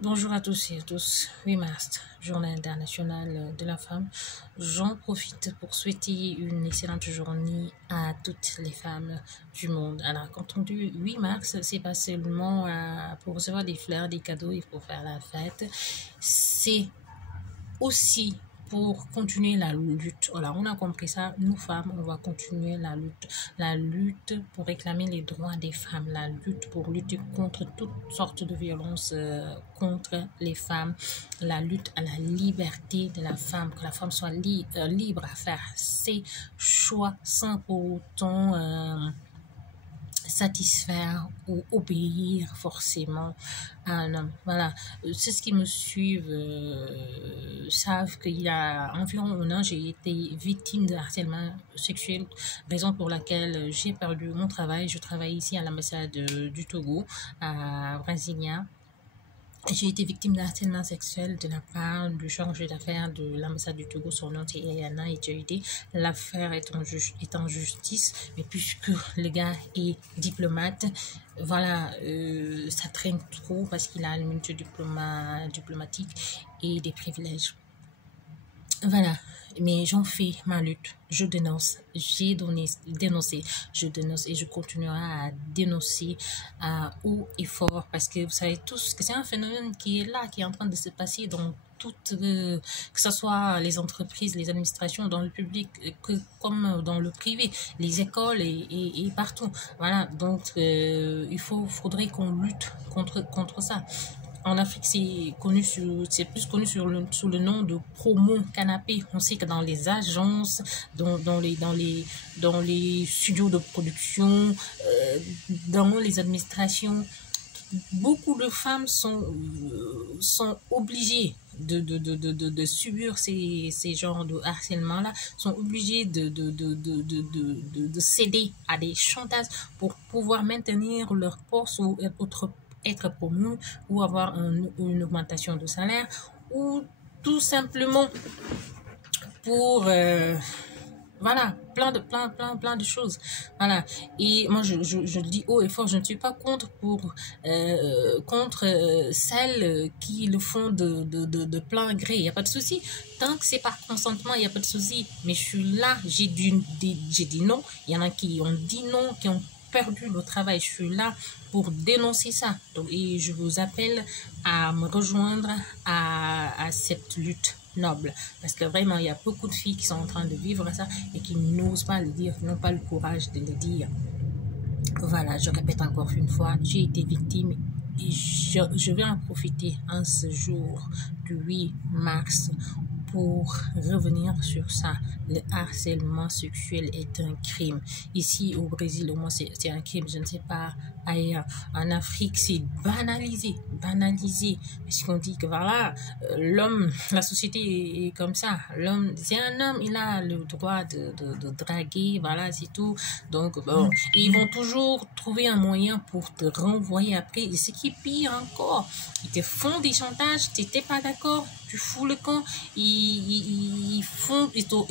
Bonjour à tous et à tous. 8 mars, Journée internationale de la femme. J'en profite pour souhaiter une excellente journée à toutes les femmes du monde. Alors, quand on dit 8 mars, c'est pas seulement pour recevoir des fleurs, des cadeaux et pour faire la fête. C'est aussi pour continuer la lutte. Voilà, on a compris ça. Nous, femmes, on va continuer la lutte. La lutte pour réclamer les droits des femmes. La lutte pour lutter contre toutes sortes de violences contre les femmes. La lutte à la liberté de la femme. Que la femme soit libre à faire ses choix sans pour autant satisfaire ou obéir forcément à un homme. Voilà, ceux qui me suivent savent qu'il y a environ un an, j'ai été victime de harcèlement sexuel, raison pour laquelle j'ai perdu mon travail. Je travaille ici à l'ambassade du Togo, à Brasilia. J'ai été victime d'un harcèlement sexuel de la part du chargé d'affaires de l'ambassade du Togo. Son nom c'est Eliana Etcheide. L'affaire est en justice, mais puisque le gars est diplomate, voilà, ça traîne trop parce qu'il a l'immunité diplomatique et des privilèges. Voilà, mais j'en fais ma lutte. Je dénonce, j'ai dénoncé, je dénonce et je continuerai à dénoncer haut et fort parce que vous savez tous que c'est un phénomène qui est là, qui est en train de se passer dans toutes, que ce soit les entreprises, les administrations, dans le public, comme dans le privé, les écoles et partout. Voilà, donc il faudrait qu'on lutte contre ça. En Afrique, c'est plus connu sous le nom de promo canapé. On sait que dans les agences, dans les studios de production, dans les administrations, beaucoup de femmes sont obligées de subir ces genres de harcèlement-là, sont obligées de céder à des chantages pour pouvoir maintenir leur poste ou être promu ou avoir une augmentation de salaire ou tout simplement pour voilà, plein de choses. Voilà. Et moi, je le dis haut et fort, je ne suis pas contre celles qui le font de plein gré. Il n'y a pas de souci. Tant que c'est par consentement, il n'y a pas de souci. Mais je suis là, j'ai dit non. Il y en a qui ont dit non, qui ont perdu le travail. Je suis là pour dénoncer ça. Donc, et je vous appelle à me rejoindre à cette lutte noble, parce que vraiment il y a beaucoup de filles qui sont en train de vivre ça et qui n'osent pas le dire, qui n'ont pas le courage de le dire. Voilà, je répète encore une fois, j'ai été victime et je vais en profiter en ce jour du 8 mars pour revenir sur ça. Le harcèlement sexuel est un crime. Ici au Brésil, au moins c'est un crime, je ne sais pas ailleurs. En Afrique, c'est banalisé. Parce qu'on dit que voilà, l'homme, la société est comme ça. L'homme, c'est un homme, il a le droit de draguer, voilà, c'est tout. Donc bon, ils vont toujours trouver un moyen pour te renvoyer après. Et ce qui est pire encore, ils te font des chantages, tu n'étais pas d'accord, tu fous le camp, ils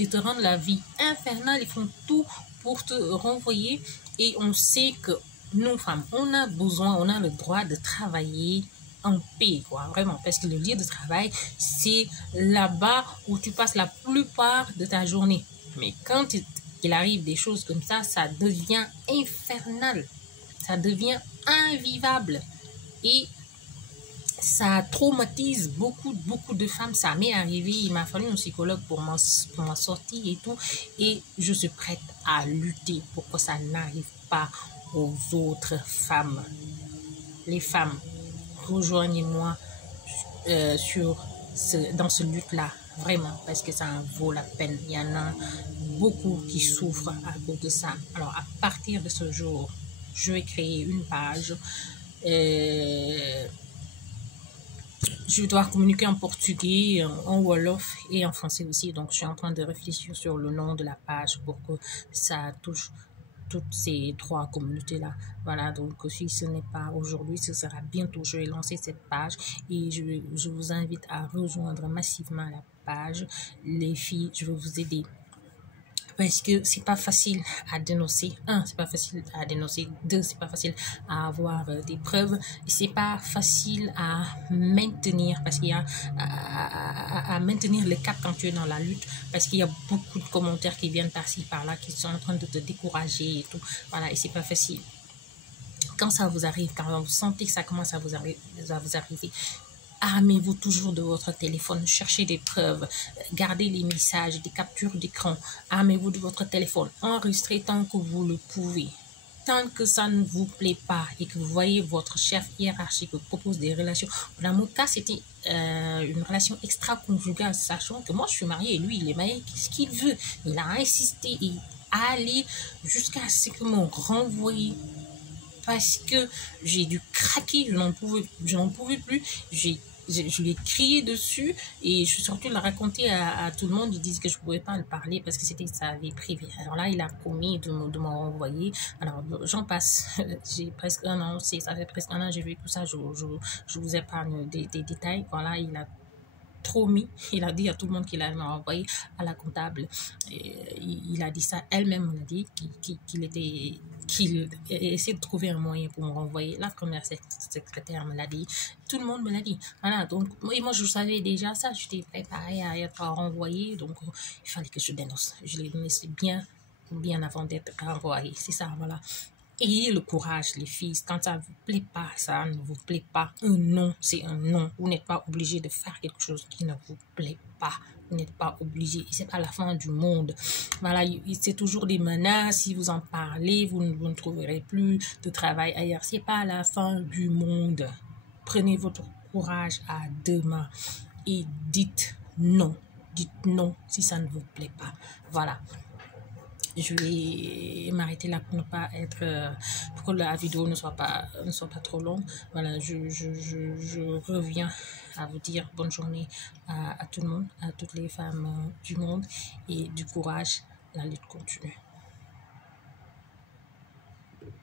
te rendent la vie infernale, ils font tout pour te renvoyer. Et on sait que nous, femmes, on a le droit de travailler en paix, quoi, vraiment, parce que le lieu de travail, c'est là-bas où tu passes la plupart de ta journée. Mais quand il arrive des choses comme ça devient infernal, ça devient invivable et ça traumatise beaucoup de femmes. Ça m'est arrivé, il m'a fallu un psychologue pour m'en sortir et tout, et je suis prête à lutter pour que ça n'arrive pas aux autres femmes. Les femmes, rejoignez-moi dans ce lutte-là, vraiment, parce que ça en vaut la peine. Il y en a beaucoup qui souffrent à cause de ça. Alors, à partir de ce jour, je vais créer une page. Je dois communiquer en portugais, en wolof et en français aussi. Donc, je suis en train de réfléchir sur le nom de la page pour que ça touche toutes ces trois communautés-là. Voilà, donc si ce n'est pas aujourd'hui, ce sera bientôt. Je vais lancer cette page et je vous invite à rejoindre massivement la page. Les filles, je vais vous aider. parce que c'est pas facile à dénoncer. Un, c'est pas facile à dénoncer. Deux, c'est pas facile à avoir des preuves. C'est pas facile à maintenir, parce qu'il y a à maintenir le cap quand tu es dans la lutte, parce qu'il y a beaucoup de commentaires qui viennent par-ci par-là, qui sont en train de te décourager et tout. Voilà, et c'est pas facile. Quand ça vous arrive, quand vous sentez que ça commence à vous arriver, armez-vous toujours de votre téléphone, cherchez des preuves, gardez les messages, des captures d'écran, armez-vous de votre téléphone, enregistrez tant que vous le pouvez. Tant que ça ne vous plaît pas et que vous voyez votre chef hiérarchique vous propose des relations, dans mon cas c'était une relation extra-conjugale, sachant que moi je suis mariée et lui il est marié, qu'est-ce qu'il veut? Il a insisté et allé jusqu'à ce que m'ont renvoyé, parce que j'ai dû craquer, je n'en pouvais plus, je lui ai crié dessus et je suis sortie la raconter à tout le monde. Ils disent que je ne pouvais pas le parler parce que c'était sa vie privée. Alors là, il a promis de me renvoyer. Alors, j'en passe. J'ai presque un an, ça fait presque un an, j'ai vu tout ça. Je vous épargne des détails. Voilà, il a promis, il a dit à tout le monde qu'il allait m'envoyer à la comptable. Il a dit ça, elle-même l'a dit, qu'il essaie de trouver un moyen pour me renvoyer. La première secrétaire me l'a dit, tout le monde me l'a dit. Voilà, donc moi je savais déjà ça, j'étais préparée à être renvoyée, donc il fallait que je dénonce. Je l'ai dénoncé bien avant d'être renvoyée, c'est ça, voilà. Ayez le courage, les filles. Quand ça ne vous plaît pas, ça ne vous plaît pas. Un non, c'est un non. Vous n'êtes pas obligé de faire quelque chose qui ne vous plaît pas. Vous n'êtes pas obligé. C'est pas la fin du monde. Voilà, c'est toujours des menaces. Si vous en parlez, vous ne trouverez plus de travail ailleurs. C'est pas la fin du monde. Prenez votre courage à deux mains et dites non. Dites non si ça ne vous plaît pas. Voilà. Je vais m'arrêter là pour ne pas être pour que la vidéo ne soit pas trop longue. Voilà, je reviens à vous dire bonne journée à tout le monde, à toutes les femmes du monde, et du courage. La lutte continue.